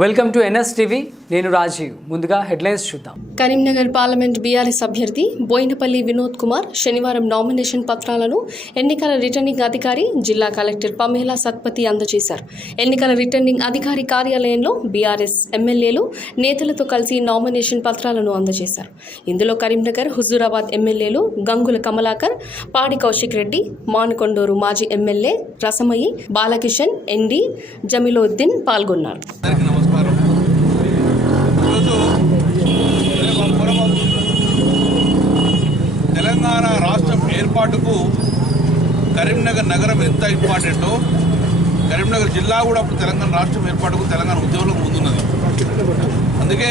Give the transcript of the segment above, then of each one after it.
Welcome to NS TV నేను రాజీవ్. ముందుగా headlines చూద్దాం. కరీంనగర్ పార్లమెంట్ బీఆర్ఎస్ అభ్యర్థి బోయినపల్లి వినోద్ కుమార్ శనివారం నామినేషన్ పత్రాలను ఎన్నికల రిటర్నింగ్ అధికారి జిల్లా కలెక్టర్ పమేలా సత్పతి అందజేశారు. ఎన్నికల రిటర్నింగ్ అధికారి కార్యాలయంలో బీఆర్ఎస్ ఎమ్మెల్యేలు నేతలతో కలిసి నామినేషన్ పత్రాలను అందజేశారు. ఇందులో కరీంనగర్ హుజూరాబాద్ ఎమ్మెల్యేలు గంగుల కమలాకర్ పాడి కౌశిక్ రెడ్డి మానుకొండూరు మాజీ ఎమ్మెల్యే రసమయి బాలకిషన్ ఎన్డి జమిలోద్దీన్ పాల్గొన్నారు అందరికీ నమస్కారం ఈరోజు రేపు పొరపాటు తెలంగాణ రాష్ట్రం ఏర్పాటుకు కరీంనగర్ నగరం ఎంత ఇంపార్టెంటో కరీంనగర్ జిల్లా కూడా అప్పుడు తెలంగాణ రాష్ట్రం ఏర్పాటుకు తెలంగాణ ఉద్యమంలో ముందున్నది. అందుకే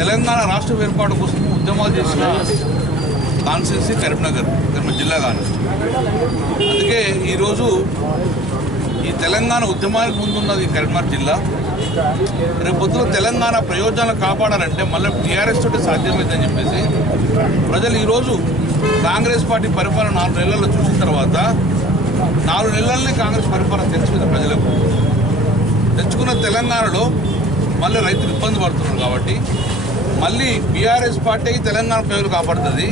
తెలంగాణ రాష్ట్రం ఏర్పాటు కోసం ఉద్యమాలు చేసిన కాన్స్టిట్యున్సీ కరీంనగర్ కరీంనగర్ జిల్లా కానీ అందుకే ఈరోజు ఈ తెలంగాణ ఉద్యమానికి ముందున్నది కరీంనగర్ జిల్లా. రేపు పొద్దున తెలంగాణ ప్రయోజనాలు కాపాడాలంటే మళ్ళీ టీఆర్ఎస్ తోటి సాధ్యమైందని చెప్పేసి ప్రజలు ఈరోజు కాంగ్రెస్ పార్టీ పరిపాలన నాలుగు నెలల్లో చూసిన తర్వాత నాలుగు నెలలనే కాంగ్రెస్ పరిపాలన తెచ్చుకుంది ప్రజలకు. తెచ్చుకున్న తెలంగాణలో మళ్ళీ రైతులు ఇబ్బంది పడుతున్నారు కాబట్టి మళ్ళీ బీఆర్ఎస్ పార్టీ తెలంగాణ ప్రజలు కాపాడుతుంది.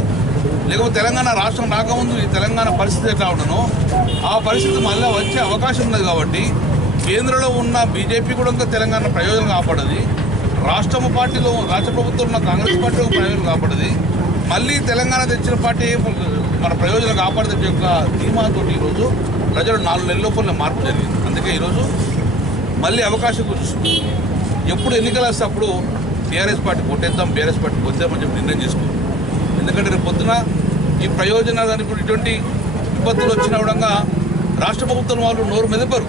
లేకపోతే తెలంగాణ రాష్ట్రం రాకముందు ఈ తెలంగాణ పరిస్థితి ఎట్లా ఉండనో ఆ పరిస్థితి మళ్ళీ వచ్చే అవకాశం ఉన్నది కాబట్టి కేంద్రంలో ఉన్న బీజేపీ కూడా ఇంకా తెలంగాణ ప్రయోజనం కాపాడది. రాష్ట్రము పార్టీలో రాష్ట్ర ప్రభుత్వం ఉన్న కాంగ్రెస్ పార్టీలో ప్రయోజనం కాపాడది. మళ్ళీ తెలంగాణ తెచ్చిన పార్టీ మన ప్రయోజనం కాపాడదని యొక్క ధీమాతో ఈరోజు ప్రజలు నాలుగు నెలల లోపల మార్పు జరిగింది. అందుకే ఈరోజు మళ్ళీ అవకాశం చూస్తుంది ఎప్పుడు ఎన్నికలు వస్తే అప్పుడు టీఆర్ఎస్ పార్టీ కొట్టేద్దాం బీఆర్ఎస్ పార్టీ కొద్దామని చెప్పి నిర్ణయం చేసుకుంది ఎందుకంటే రేపు పొద్దున ఈ ప్రయోజనాలు ఇప్పుడు ఇటువంటి విపత్తులు వచ్చిన విధంగా రాష్ట్ర ప్రభుత్వం వాళ్ళు నోరు మెదపరు.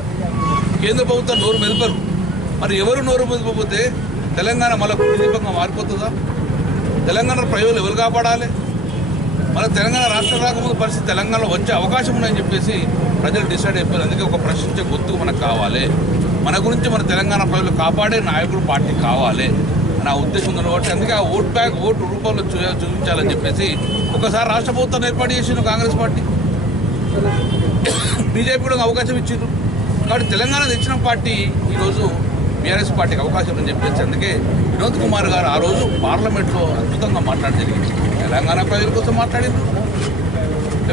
కేంద్ర ప్రభుత్వం నోరు మెదపరు. మరి ఎవరు నోరు మెదపకపోతే తెలంగాణ మళ్ళీ కుటుంబంగా మారిపోతుందా? తెలంగాణ ప్రయోజనం ఎవరు కాపాడాలి? మన తెలంగాణ రాష్ట్రం రాకముందు పరిస్థితి తెలంగాణలో వచ్చే అవకాశం ఉందని చెప్పేసి ప్రజలు డిసైడ్ అయిపోయారు. అందుకే ఒక ప్రశ్నించే గుర్తు మనకు కావాలి. మన గురించి మన తెలంగాణ ప్రజలు కాపాడే నాయకుడు పార్టీ కావాలి నా ఉద్దేశం ఉంది కాబట్టి అందుకే ఆ ఓట్ బ్యాంక్ ఓటు రూపంలో చూ చూపించాలని చెప్పేసి ఒకసారి రాష్ట్ర ప్రభుత్వాన్ని ఏర్పాటు చేసిండు కాంగ్రెస్ పార్టీ. బీజేపీ కూడా అవకాశం ఇచ్చిండ్రు కాబట్టి తెలంగాణ తెచ్చిన పార్టీ ఈరోజు బీఆర్ఎస్ పార్టీకి అవకాశం అని చెప్పేసి అందుకే వినోద్ కుమార్ గారు ఆ రోజు పార్లమెంట్లో అద్భుతంగా మాట్లాడడం జరిగింది. తెలంగాణ ప్రజల కోసం మాట్లాడింది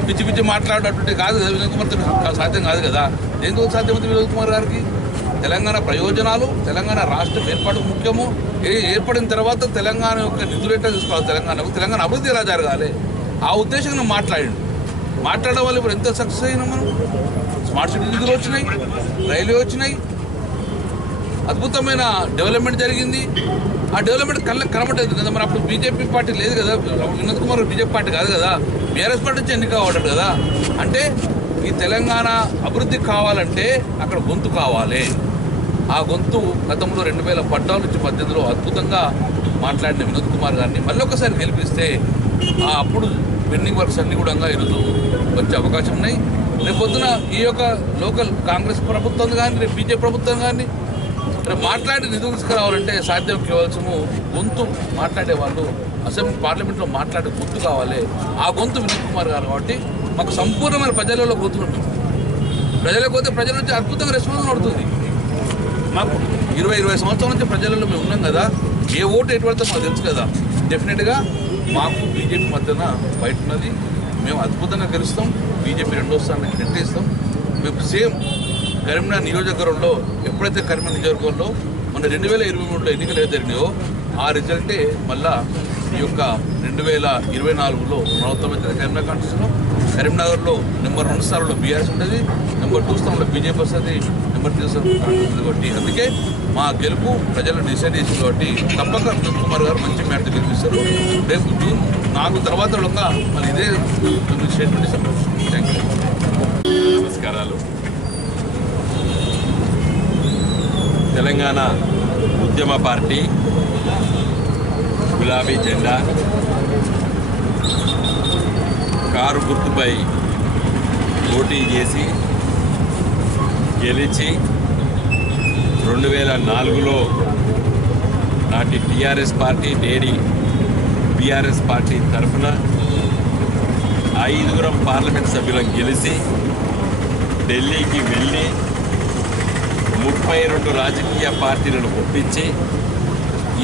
పిచ్చి పిచ్చి మాట్లాడేటువంటి కాదు కదా వినోద్ కుమార్ సాధ్యం కాదు కదా. ఎందుకు సాధ్యమవుతుంది వినోద్ కుమార్ గారికి? తెలంగాణ ప్రయోజనాలు తెలంగాణ రాష్ట్రం ఏర్పాటు ముఖ్యము. ఏర్పడిన తర్వాత తెలంగాణ యొక్క నిధులు ఎట్లా తీసుకోవాలి తెలంగాణకు? తెలంగాణ అభివృద్ధి ఎలా జరగాలి? ఆ ఉద్దేశంగా మాట్లాడి మాట్లాడడం వల్ల ఇప్పుడు ఎంత సక్సెస్ అయినా మనం? స్మార్ట్ సిటీ నిధులు వచ్చినాయి రైల్వే వచ్చినాయి. అద్భుతమైన డెవలప్మెంట్ జరిగింది. ఆ డెవలప్మెంట్ కళ్ళకి కనబడలేదు కదా మరి అప్పుడు బీజేపీ పార్టీ లేదు కదా. వినోద్ కుమార్ బీజేపీ పార్టీ కాదు కదా. బీఆర్ఎస్ పార్టీ నుంచి ఎన్నిక కదా. అంటే ఈ తెలంగాణ అభివృద్ధి కావాలంటే అక్కడ గొంతు కావాలి. ఆ గొంతు గతంలో రెండు వేల పద్నాలుగు నుంచి పద్దెనిమిదిలో అద్భుతంగా మాట్లాడిన వినోద్ కుమార్ గారిని మళ్ళీ ఒకసారి గెలిపిస్తే ఆ అప్పుడు పెండింగ్ వర్క్స్ అన్ని కూడా ఈరోజు వచ్చే అవకాశం ఉన్నాయి. రేపు పొద్దున ఈ యొక్క లోకల్ కాంగ్రెస్ ప్రభుత్వం కానీ రేపు బీజేపీ ప్రభుత్వం కానీ రేపు మాట్లాడి నిధులు తీసుకురావాలంటే సాధ్యం కేవలసము గొంతు మాట్లాడే వాళ్ళు అసెంబ్లీ పార్లమెంట్లో మాట్లాడే గొంతు కావాలి. ఆ గొంతు వినోద్ కుమార్ గారు కాబట్టి మాకు సంపూర్ణమైన ప్రజలలో గొంతులు ఉంటుంది. ప్రజలకు పోతే ప్రజల నుంచి అద్భుతంగా రెస్పాన్స్ పడుతుంది మాకు ఇరవై ఇరవై సంవత్సరాల నుంచి ప్రజలలో మేము ఉన్నాం కదా ఏ ఓటు ఎటు పడితే మాకు తెలుసు కదా. డెఫినెట్గా మాకు బీజేపీ మధ్యన బయట ఉన్నది. మేము అద్భుతంగా గెలుస్తాం. బీజేపీ రెండో స్థానానికి నిర్ణయిస్తాం మేము సేమ్ కరీంనగర్ నియోజకవర్గంలో ఎప్పుడైతే కరీంనగర్ నియోజకవర్గంలో మన రెండు వేల ఇరవై మూడులో ఎన్నికలు ఏదైతే జరిగినాయో ఆ రిజల్టే మళ్ళా ఈ యొక్క రెండు వేల ఇరవై నాలుగులో ప్రభుత్వమైన కరీంనగర్ కాన్స్టిట్యూన్సీలో కరీంనగర్లో నెంబర్ రెండు స్థానంలో బీఆర్ఎస్ ఉంటుంది నెంబర్ టూ స్థానంలో బీజేపీ వస్తుంది నెంబర్ త్రీ స్థానంలో కాంగ్రెస్ కాబట్టి అందుకే మా గెలుపు ప్రజలు డిసైడ్ చేసింది కాబట్టి తప్పక వినోద్ కుమార్ గారు మంచి మ్యాట్ గెలిపిస్తారు. రేపు జూన్ నాకు తర్వాత ఉండగా ఇదే స్టేట్మెంట్ ఇస్తాం థ్యాంక్ యూ నమస్కారాలు. తెలంగాణ ఉద్యమ పార్టీ గులాబీ జెండా కారు గుర్తుపై పోటీ చేసి గెలిచి రెండు వేల నాలుగులో నాటి టీఆర్ఎస్ పార్టీ డేడీ బీఆర్ఎస్ పార్టీ తరఫున ఐదుగురం పార్లమెంట్ సభ్యులను గెలిచి ఢిల్లీకి వెళ్ళి ముప్పై రెండు రాజకీయ పార్టీలను ఒప్పించి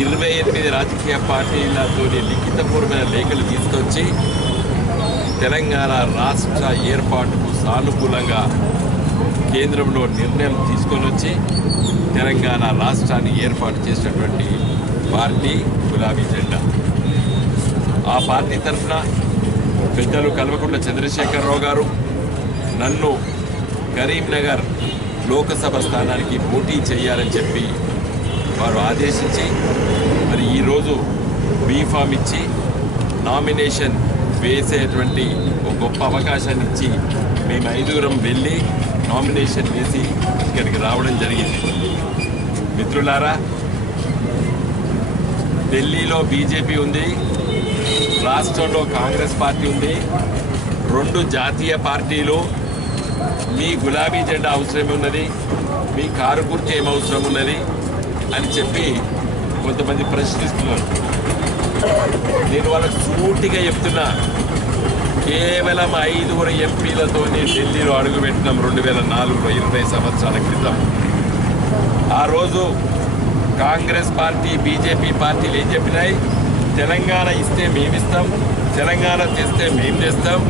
ఇరవై ఎనిమిది రాజకీయ పార్టీలతో లిఖితపూర్వమైన లేఖలు తీసుకొచ్చి తెలంగాణ రాష్ట్ర ఏర్పాటుకు సానుకూలంగా కేంద్రంలో నిర్ణయం తీసుకొని వచ్చి తెలంగాణ రాష్ట్రాన్ని ఏర్పాటు చేసినటువంటి పార్టీ గులాబీ జెండా. ఆ పార్టీ తరఫున పెద్దలు కల్వకుంట్ల చంద్రశేఖరరావు గారు నన్ను కరీంనగర్ లోకసభ స్థానానికి పోటీ చేయాలని చెప్పి వారు ఆదేశించి మరి ఈరోజు బీఫామ్ ఇచ్చి నామినేషన్ వేసేటువంటి ఒక గొప్ప అవకాశాన్ని ఇచ్చి మేము ఐదుగురం వెళ్ళి నామినేషన్ వేసి ఇక్కడికి రావడం జరిగింది. మిత్రులారా ఢిల్లీలో బీజేపీ ఉంది రాష్ట్రంలో కాంగ్రెస్ పార్టీ ఉంది. రెండు జాతీయ పార్టీలు. మీ గులాబీ జెండా అవసరం ఉన్నది. మీ కారు గుర్తు ఏమవసరం అవసరం ఉన్నది అని చెప్పి కొంతమంది ప్రశ్నిస్తున్నారు. నేను వాళ్ళకు సూటిగా చెప్తున్నా. కేవలం ఐదుగురు ఎంపీలతోనే ఢిల్లీలో అడుగుపెట్టినాం రెండు వేల నాలుగులో ఇరవై సంవత్సరాల క్రితం. ఆ రోజు కాంగ్రెస్ పార్టీ బీజేపీ పార్టీలు ఏం చెప్పినాయి? తెలంగాణ ఇస్తే మేమిస్తాం తెలంగాణ తెస్తే మేము తెస్తాం.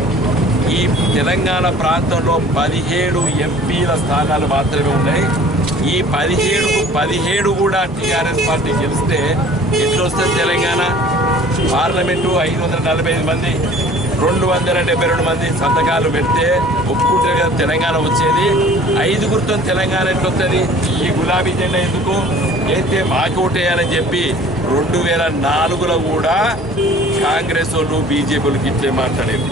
ఈ తెలంగాణ ప్రాంతంలో పదిహేడు ఎంపీల స్థానాలు మాత్రమే ఉన్నాయి. ఈ పదిహేడు పదిహేడు కూడా టీఆర్ఎస్ పార్టీ గెలిస్తే ఎట్లొస్తే తెలంగాణ? పార్లమెంటు ఐదు వందల నలభై ఐదు మంది. రెండు వందల డెబ్బై రెండు మంది సంతకాలు పెడితే ఒప్పుకుంటే కదా తెలంగాణ వచ్చేది. ఐదుగురితో తెలంగాణ ఎట్లొస్తుంది ఈ గులాబీ జెండా ఎందుకు? అయితే మాకు ఓటేయాలని చెప్పి రెండు వేల నాలుగులో కూడా కాంగ్రెస్ వాళ్ళు బీజేపీలకు ఇట్లే మాట్లాడేది.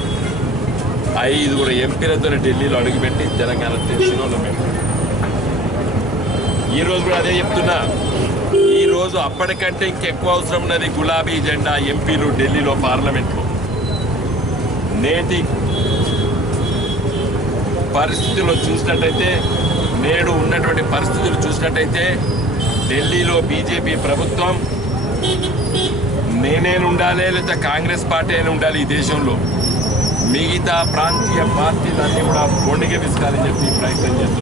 ఐదుగురు ఎంపీలతో ఢిల్లీలో అడుగుపెట్టి తెలంగాణ తెలిసిన వాళ్ళు మేము కూడా అదే చెప్తున్నా. ఈరోజు అప్పటికంటే ఇంకెక్కువ అవసరం ఉన్నది గులాబీ జెండా ఎంపీలు ఢిల్లీలో పార్లమెంట్లో. నేటి పరిస్థితుల్లో చూసినట్టయితే నేడు ఉన్నటువంటి పరిస్థితులు చూసినట్టయితే ఢిల్లీలో బీజేపీ ప్రభుత్వం నేనే ఉండాలి లేదా కాంగ్రెస్ పార్టీ అయినా ఉండాలి ఈ దేశంలో. మిగతా ప్రాంతీయ పార్టీలన్నీ కూడా బొండిగా విసుకాలని చెప్పి ప్రయత్నం చేస్తున్నారు.